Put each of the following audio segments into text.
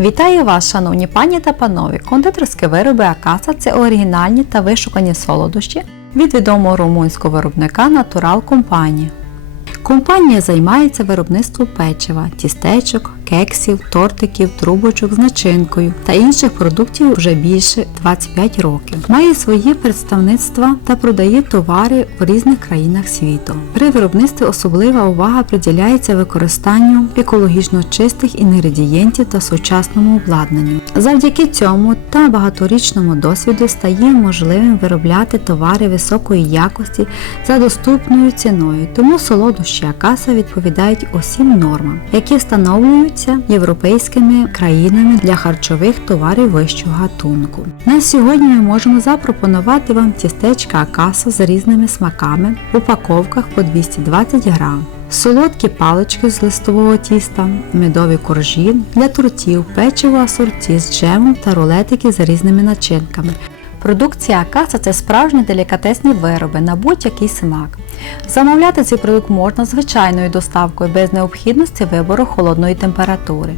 Вітаю вас, шановні пані та панові! Кондитерські вироби Акаса це оригінальні та вишукані солодощі від відомого румунського виробника Natural Company. Компанія займається виробництвом печива, тістечок, кексів, тортиків, трубочок з начинкою та інших продуктів вже більше 25 років. Має свої представництва та продає товари в різних країнах світу. При виробництві особлива увага приділяється використанню екологічно чистих інгредієнтів та сучасному обладнанню. Завдяки цьому та багаторічному досвіду стає можливим виробляти товари високої якості за доступною ціною. Тому солодощі Акаса відповідають усім нормам, які встановлюються європейськими країнами для харчових товарів вищого гатунку. На сьогодні ми можемо запропонувати вам тістечка Акаса з різними смаками в упаковках по 220 грам. Солодкі палички з листового тіста, медові коржі для тортів, печиво асорті з джемом та рулетики з різними начинками. Продукція Акаса це справжні делікатесні вироби на будь-який смак. Замовляти цей продукт можна звичайною доставкою без необхідності вибору холодної температури.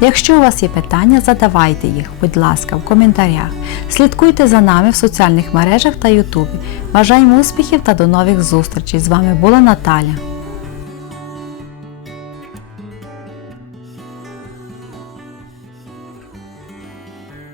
Якщо у вас є питання, задавайте їх, будь ласка, в коментарях. Слідкуйте за нами в соціальних мережах та Ютубі. Бажаємо успіхів та до нових зустрічей! З вами була Наталя.